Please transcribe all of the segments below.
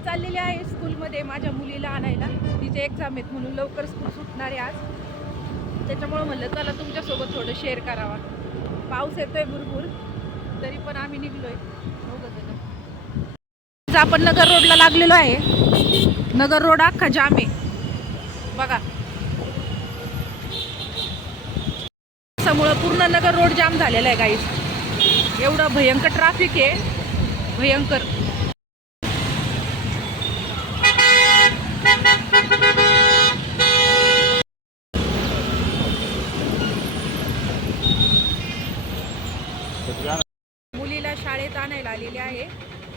आज चाललेली आहे स्कूलमध्ये माझ्या मुलीला आणायला. तिचे एक्झाम आहेत म्हणून लवकर स्कूल सुटणार आहे आज. त्याच्यामुळे म्हणलं चला तुमच्यासोबत थोडं शेअर करावा. पाऊस येतोय भरपूर, तरी पण आम्ही निघलोय दोघंजण. आपण नगर रोडला लागलेलो आहे. नगर रोड अख्खा जाम आहे बघा. त्यामुळं पूर्ण नगर रोड जाम झालेला आहे गाईज. एवढं भयंकर ट्रॅफिक आहे, भयंकर. मुलीला शाळेत आणायला आलेली आहे.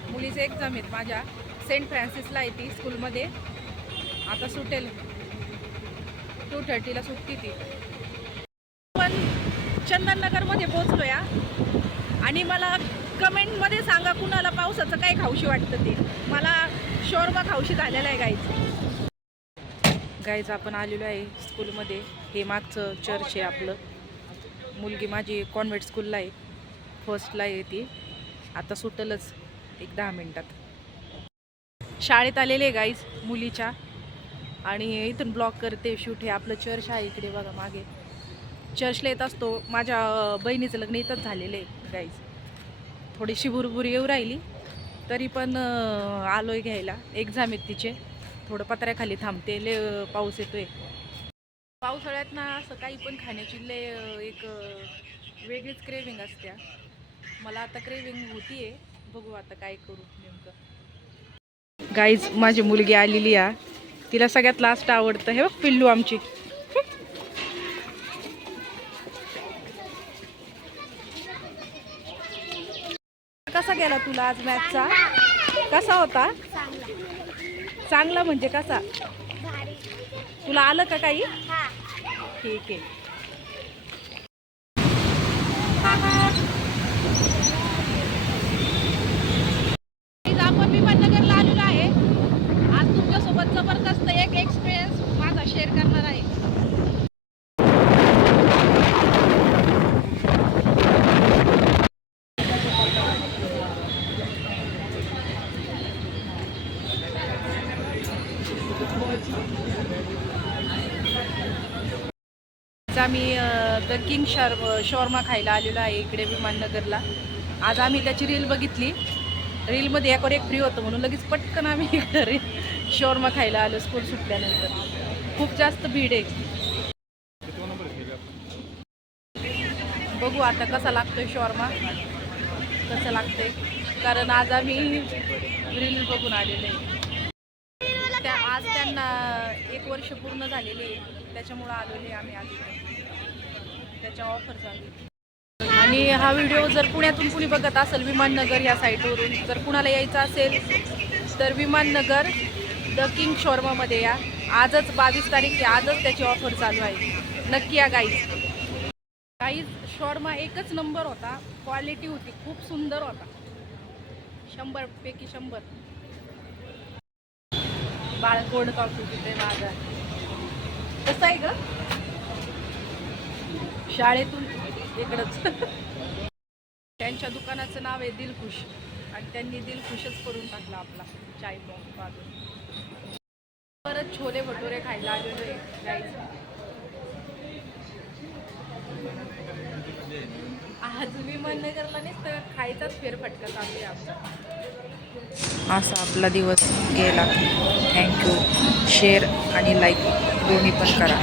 मुलीचे एक्झाम आहेत माझ्या. सेंट फ्रान्सिसला आहे ती स्कूलमध्ये. आता सुटेल 2:30ला सुटती ती. पण चंदननगरमध्ये पोचलो या. आणि मला कमेंटमध्ये सांगा कुणाला पावसाचं काय खाऊशी वाटतं ते. मला शोरमा खाऊशी झालेला आहे गाईज. आपण आलेलो आहे स्कूलमध्ये. हे मागचं चर्च आहे आपलं. मुलगी माझी कॉन्व्हेंट स्कूलला आहे, फर्स्टला आहे ती. आता सुटलच एक 10 मिनिटात. शाळेत आलेले गाईज मुलीच्या. आणि इथून ब्लॉग करते शूट. हे आपलं चर्च आहे इकडे बघा मागे. चर्चला येत असतो. माझ्या बहिणीचं लग्न इथंच झालेलं आहे गाईज. थोडीशी भुरभुरी येऊ राहिली तरी पण आलोय घ्यायला. एक्झाम आहेत तिचे. थोडं पत्र्याखाली थांबते. पाऊस येतोय. पावसाळ्यात ना असं काही पण खाण्याची एक वेगळीच क्रेविंग असते. मला आता क्रेविंग होतीये. बघू आता काय करू नेमकं. गाईज माझी मुलगी आलेली आहे. तिला सगळ्यात लास्ट आवडतं. हे बघ पिल्लू आमची. कसा गेला तुला आज मॅथचा? कसा होता? चांगला म्हणजे कसा? तुला आलं का काही? ठीक आहे. आपण विमाननगरला आलेलो आहे. आज तुमच्यासोबत जबरदस्त एक एक्सपिरियन्स माझा शेअर करणार आहे. आम्ही द किंग शॉर्मा खायला आलेलो आहे इकडे विमाननगरला. आज आम्ही त्याची रील बघितली. रीलमध्ये एकावर एक फ्री होतं म्हणून लगेच पटकन आम्ही इकडे शॉर्मा खायला आलो स्कूल सुटल्यानंतर. खूप जास्त भीड आहे. बघू आता कसा लागतोय शॉर्मा, कसं लागतंय. कारण आज आम्ही रील बघून आलेले आहे. आज त्यांना 1 वर्ष पूर्ण झालेले आहे, त्याच्यामुळं आलेले आम्ही आज. त्याच्या ऑफर चालू. आणि हा व्हिडिओ जर पुण्यातून कुणी बघत असेल विमाननगर या साईटवरून, जर कुणाला यायचं असेल तर विमाननगर द किंग शॉर्मामध्ये या. आजच 22 तारीख आहे. आजच त्याची ऑफर चालू आहे. नक्की या गाईज. शॉर्मा एकच नंबर होता. क्वालिटी होती खूप सुंदर होता. 100 पैकी 100. बाळकोड कॉफी तिथे माझा. कसं आहे ग? शाळेतून इकडंच. त्यांच्या दुकानाचं नाव आहे दिलखुश. आणि त्यांनी दिलखुशच करून टाकला आपला चाय बॉम्ब पाजून. परत छोले भटुरे खायला आलेलो आहे गाईज. आज विमाननगरला नुसतं खायचाच फेरफटका चालू आहे आमचा. असा आपला दिवस गेला. थँक्यू. शेअर आणि लाईक दोन्ही पण करा.